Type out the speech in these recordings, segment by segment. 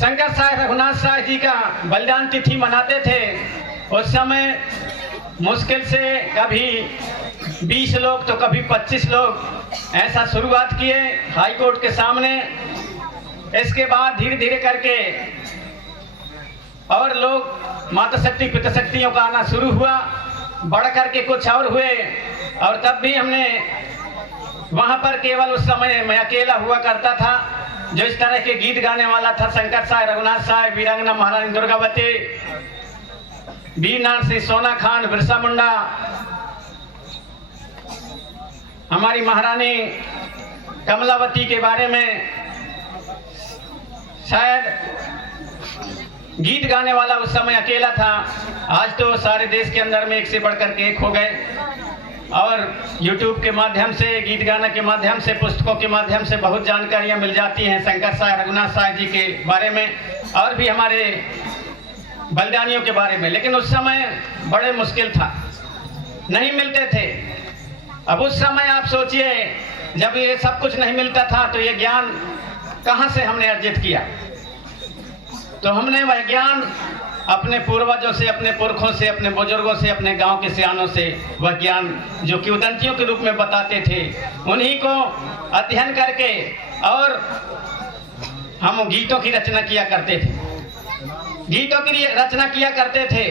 शंकर साय रघुनाथ साय जी का बलिदान तिथि मनाते थे, उस समय मुश्किल से कभी 20 लोग तो कभी 25 लोग ऐसा शुरुआत किए हाई कोर्ट के सामने। इसके बाद धीरे धीरे करके और लोग माता शक्ति पिता शक्तियों का आना शुरू हुआ, बढ़ करके कुछ और हुए। और तब भी हमने वहां पर केवल उस समय मैं अकेला हुआ करता था जो इस तरह के गीत गाने वाला था। शंकर साय रघुनाथ साय, वीरांगना महारानी दुर्गावती, वीरनाथ सिंह सोना खान, बिरसा मुंडा, हमारी महारानी कमलावती के बारे में शायद गीत गाने वाला उस समय अकेला था। आज तो सारे देश के अंदर में एक से बढ़कर के एक हो गए और YouTube के माध्यम से, गीत गाना के माध्यम से, पुस्तकों के माध्यम से बहुत जानकारियां मिल जाती हैं शंकर साय रघुनाथ साय जी के बारे में और भी हमारे बलिदानियों के बारे में। लेकिन उस समय बड़े मुश्किल था, नहीं मिलते थे। अब उस समय आप सोचिए जब ये सब कुछ नहीं मिलता था तो ये ज्ञान कहाँ से हमने अर्जित किया। तो हमने वह ज्ञान अपने पूर्वजों से, अपने पुरखों से, अपने बुजुर्गों से, अपने गांव के सियानों से, वह ज्ञान जो किंवदंतियों के रूप में बताते थे, उन्हीं को अध्ययन करके और हम गीतों की रचना किया करते थे, गीतों की रचना किया करते थे।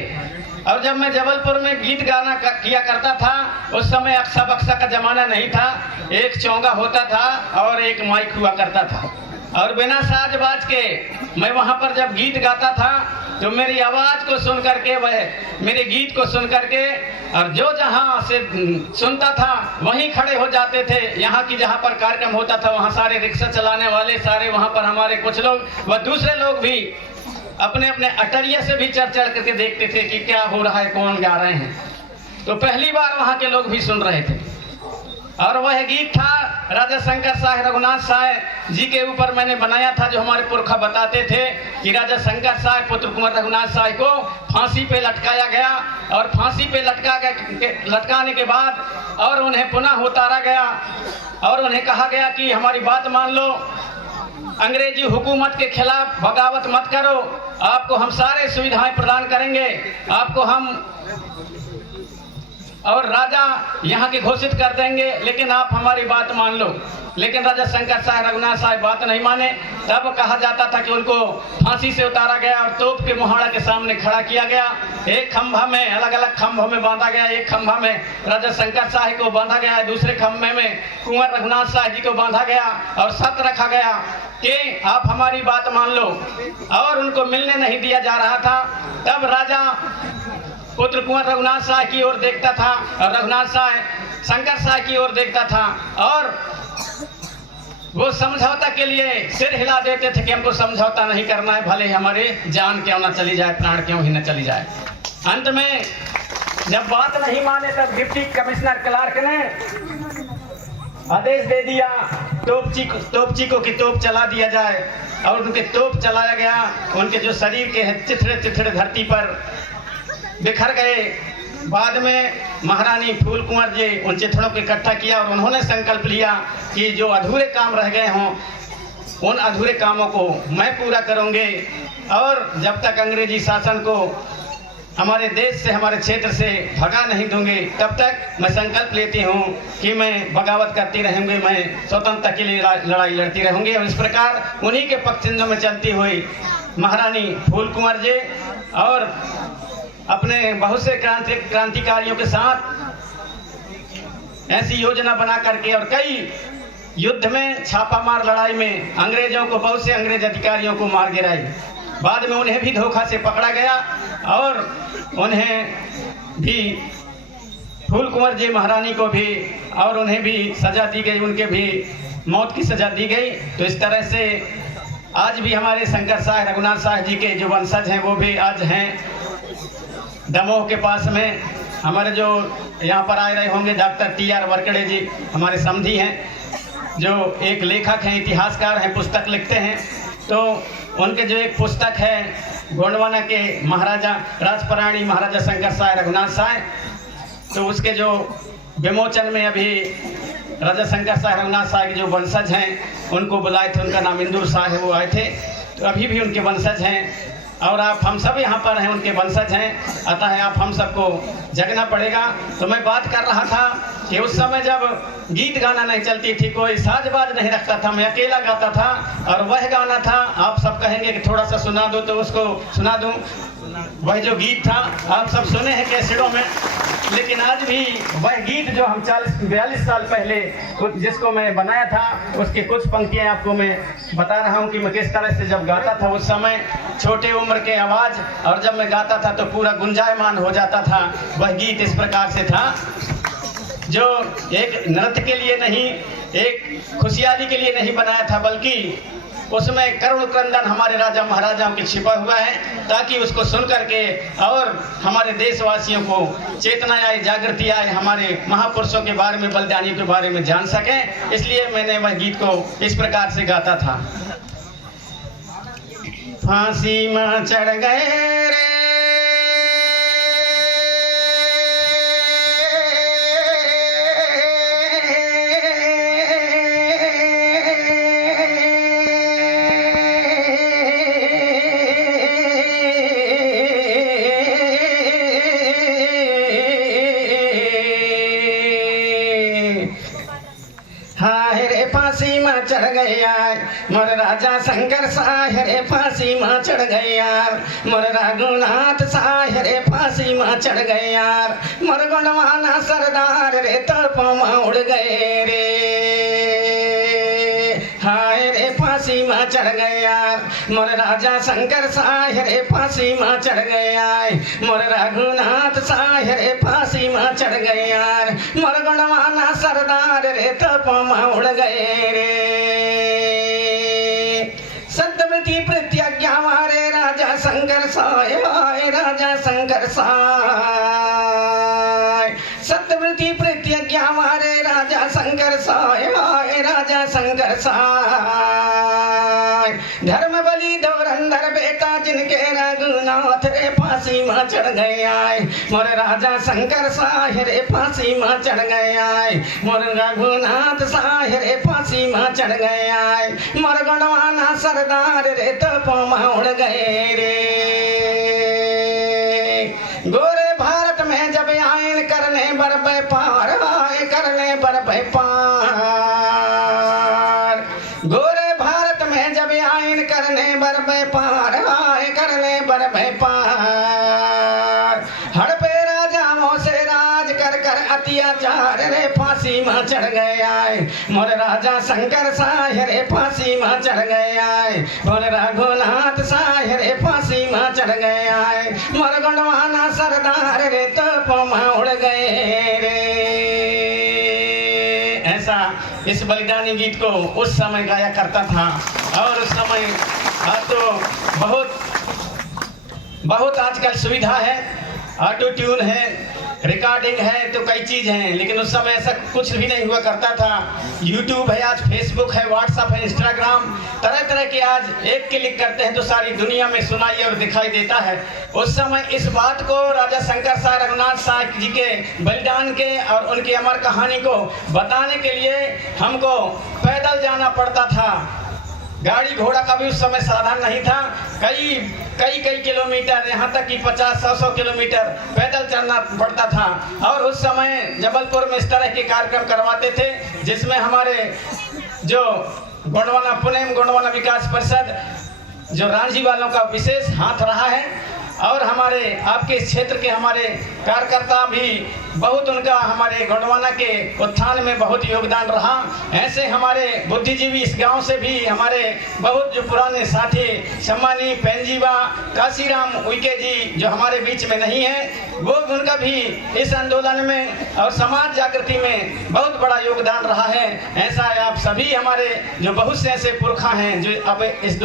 और जब मैं जबलपुर में गीत गाना किया करता था, उस समय अक्सा बक्सा का जमाना नहीं था, एक चोंगा होता था और एक माइक हुआ करता था और बिना साज बाज के मैं वहां पर जब गीत गाता था तो मेरी आवाज को सुन करके, वह मेरे गीत को सुन करके और जो जहां से सुनता था वहीं खड़े हो जाते थे। यहाँ की जहां पर कार्यक्रम होता था वहां सारे रिक्शा चलाने वाले, सारे वहां पर हमारे कुछ लोग व दूसरे लोग भी अपने अपने अटरिया से भी चढ़ चढ़ करके देखते थे कि क्या हो रहा है, कौन गा रहे हैं। तो पहली बार वहां के लोग भी सुन रहे थे और वह गीत था राजा शंकर साय रघुनाथ साय जी के ऊपर मैंने बनाया था, जो हमारे पुरखा बताते थे कि राजा शंकर साय पुत्र कुंवर रघुनाथ साय को फांसी पे लटकाया गया और फांसी पे लटकाने के बाद और उन्हें पुनः उतारा गया और उन्हें कहा गया कि हमारी बात मान लो, अंग्रेजी हुकूमत के खिलाफ बगावत मत करो, आपको हम सारे सुविधाएं प्रदान करेंगे, आपको हम और राजा यहाँ के घोषित कर देंगे, लेकिन आप हमारी बात मान लो। लेकिन राजा शंकर साय रघुनाथ साय बात नहीं माने। तब कहा जाता था कि उनको फांसी से उतारा गया और तोप के मुहाड़ा के सामने खड़ा किया गया। एक खंभा में, अलग अलग खंभों में बांधा गया। एक खंभा में राजा शंकर साय को बांधा गया, दूसरे खंभे में कुंवर रघुनाथ साय जी को बांधा गया और शर्त रखा गया कि आप हमारी बात मान लो। और उनको मिलने नहीं दिया जा रहा था। तब राजा पुत्र कुंवर रघुनाथ साय की ओर देखता था और रघुनाथ साय शंकर साय की ओर देखता था और वो समझौता के लिए सिर हिला देते थे कि हमको समझौता नहीं करना है, भले हमारे जान क्यों ना चली जाए, प्राण क्यों ही न चली जाए। अंत में जब बात नहीं माने तब डिप्टी कमिश्नर क्लार्क ने आदेश दे दिया तोपची को कि तोप चला दिया जाए और उनके तोप चलाया गया। उनके जो शरीर के चिथड़े चिथड़े धरती पर बिखर गए। बाद में महारानी फूल कुंवर जी उन चिथड़ों को इकट्ठा किया और उन्होंने संकल्प लिया कि जो अधूरे काम रह गए हों उन अधूरे कामों को मैं पूरा करूंगे और जब तक अंग्रेजी शासन को हमारे देश से, हमारे क्षेत्र से भगा नहीं दूंगे, तब तक मैं संकल्प लेती हूँ कि मैं बगावत करती रहूंगी, मैं स्वतंत्रता के लिए लड़ाई लड़ती रहूंगी। और इस प्रकार उन्हीं के पक्षचिन्हों में चलती हुई महारानी फूल कुंवर जी और अपने बहुत से क्रांतिकारियों के साथ ऐसी योजना बना करके और कई युद्ध में, छापामार लड़ाई में अंग्रेजों को, बहुत से अंग्रेज अधिकारियों को मार गिराई। बाद में उन्हें भी धोखा से पकड़ा गया और उन्हें भी, फूल कुंवर जी महारानी को भी, और उन्हें भी सजा दी गई, उनके भी मौत की सजा दी गई। तो इस तरह से आज भी हमारे शंकर साय रघुनाथ साय जी के जो वंशज हैं वो भी आज हैं दमोह के पास में। हमारे जो यहाँ पर आए रहे होंगे डॉक्टर TR वरकड़े जी हमारे समधी हैं, जो एक लेखक हैं, इतिहासकार हैं, पुस्तक लिखते हैं। तो उनके जो एक पुस्तक है गोंडवाना के महाराजा राजपराणी महाराजा शंकर साय रघुनाथ साय, तो उसके जो विमोचन में अभी राजा शंकर साय रघुनाथ साय के जो वंशज हैं उनको बुलाए थे, उनका नाम इंदुर साय है, वो आए थे। तो अभी भी उनके वंशज हैं और आप हम सब यहाँ पर हैं, उनके वंशज हैं। अतः आप हम सबको जगना पड़ेगा। तो मैं बात कर रहा था कि उस समय जब गीत गाना नहीं चलती थी, कोई साजबाज नहीं रखता था, मैं अकेला गाता था और वह गाना था, आप सब कहेंगे कि थोड़ा सा सुना दो, तो उसको सुना दूं। वह जो गीत था आप सब सुने हैं कैसेटों में, लेकिन आज भी वह गीत जो हम 40-42 साल पहले जिसको मैं बनाया था, उसकी कुछ पंक्तियां आपको मैं बता रहा हूं कि मैं किस तरह से जब गाता था उस समय, छोटे उम्र के आवाज़, और जब मैं गाता था तो पूरा गुंजायमान हो जाता था। वह गीत इस प्रकार से था, जो एक नृत्य के लिए नहीं, एक खुशहाली के लिए नहीं बनाया था, बल्कि उसमें करुण क्रंदन हमारे राजा महाराजाओं के छिपा हुआ है, ताकि उसको सुन करके और हमारे देशवासियों को चेतना आए, जागृति आए, हमारे महापुरुषों के बारे में, बलिदानियों के बारे में जान सकें। इसलिए मैंने वह गीत को इस प्रकार से गाता था। फांसी में चढ़ गए रे फांसी में चढ़ गए यार मोर राजा शंकर साह रे, फांसी में चढ़ गए यार मोर रघुनाथ साह रे, फांसी में चढ़ गए यार मोर गुणवाना सरदार रे, तप में उड़ गए रे। हाय रे फांसी में चढ़ गए यार मोर राजा शंकर साह रे, फांसी में चढ़ गए यार मोर रघुनाथ साह रे, फांसी में चढ़ गए यार मोर गुणवाना सरदार रे, तप में उड़ गए रे। सत्यवती प्रतिज्ञा हमारे राजा शंकर साय, राजा शंकर साय, सत्यवती प्रतिज्ञा हमारे राजा शंकर साय, राजा शंकर साय। धर्म बलि धुरंधर बेटा जिनके रघुनाथ रे, फांसी में चढ़ गए आए मोर राजा शंकर साह रे, फांसी में चढ़ गए आए मोर रघुनाथ साह रे, फांसी में चढ़ गए आए मोर गुणवाना सरदार रे, तप में उड़ गए रे। गोरे भारत में जब आयन करने बर व्यापार, आए करने बर व्यापार, गोरे भारत में जब आयन करने बर व्यापार, आए करने बर व्यापार, हड़पे राजाओं से राज कर कर अत्याचार रे, फांसी में चढ़ गए आए मोर राजा शंकर साह रे, फांसी में चढ़ गए आए मोर रघुनाथ साह रे, फांसी में चढ़ गए आए मोर गुणवाना सरदार रे, तप में उड़ गए रे। ऐसा इस बलिदानी गीत को उस समय गाया करता था। और उस समय आज तो बहुत आजकल सुविधा है, ऑटो ट्यून है, रिकॉर्डिंग है, तो कई चीज हैं, लेकिन उस समय ऐसा कुछ भी नहीं हुआ करता था। यूट्यूब है, आज फेसबुक है, व्हाट्सएप है, इंस्टाग्राम, तरह तरह के आज एक क्लिक करते हैं तो सारी दुनिया में सुनाई और दिखाई देता है। उस समय इस बात को राजा शंकर साह, रघुनाथ साह जी के बलिदान के और उनकी अमर कहानी को बताने के लिए हमको पैदल जाना पड़ता था। गाड़ी घोड़ा का भी उस समय साधन नहीं था। कई किलोमीटर, यहाँ तक कि 50-100 किलोमीटर पैदल चलना पड़ता था। और उस समय जबलपुर में इस तरह के कार्यक्रम करवाते थे, जिसमें हमारे जो गोंडवाना पुनेम गोंडवाना विकास परिषद, जो रांझी वालों का विशेष हाथ रहा है, और हमारे आपके इस क्षेत्र के हमारे कार्यकर्ता भी बहुत, उनका हमारे गोंडवाना के उत्थान में बहुत योगदान रहा। ऐसे हमारे बुद्धिजीवी इस गांव से भी हमारे बहुत जो पुराने साथी सम्मानी पेंजीवा काशीराम उइके जी जो हमारे बीच में नहीं है, वो उनका भी इस आंदोलन में और समाज जागृति में बहुत बड़ा योगदान रहा है। ऐसा आप सभी हमारे जो बहुत से ऐसे पुरखा हैं जो अब इस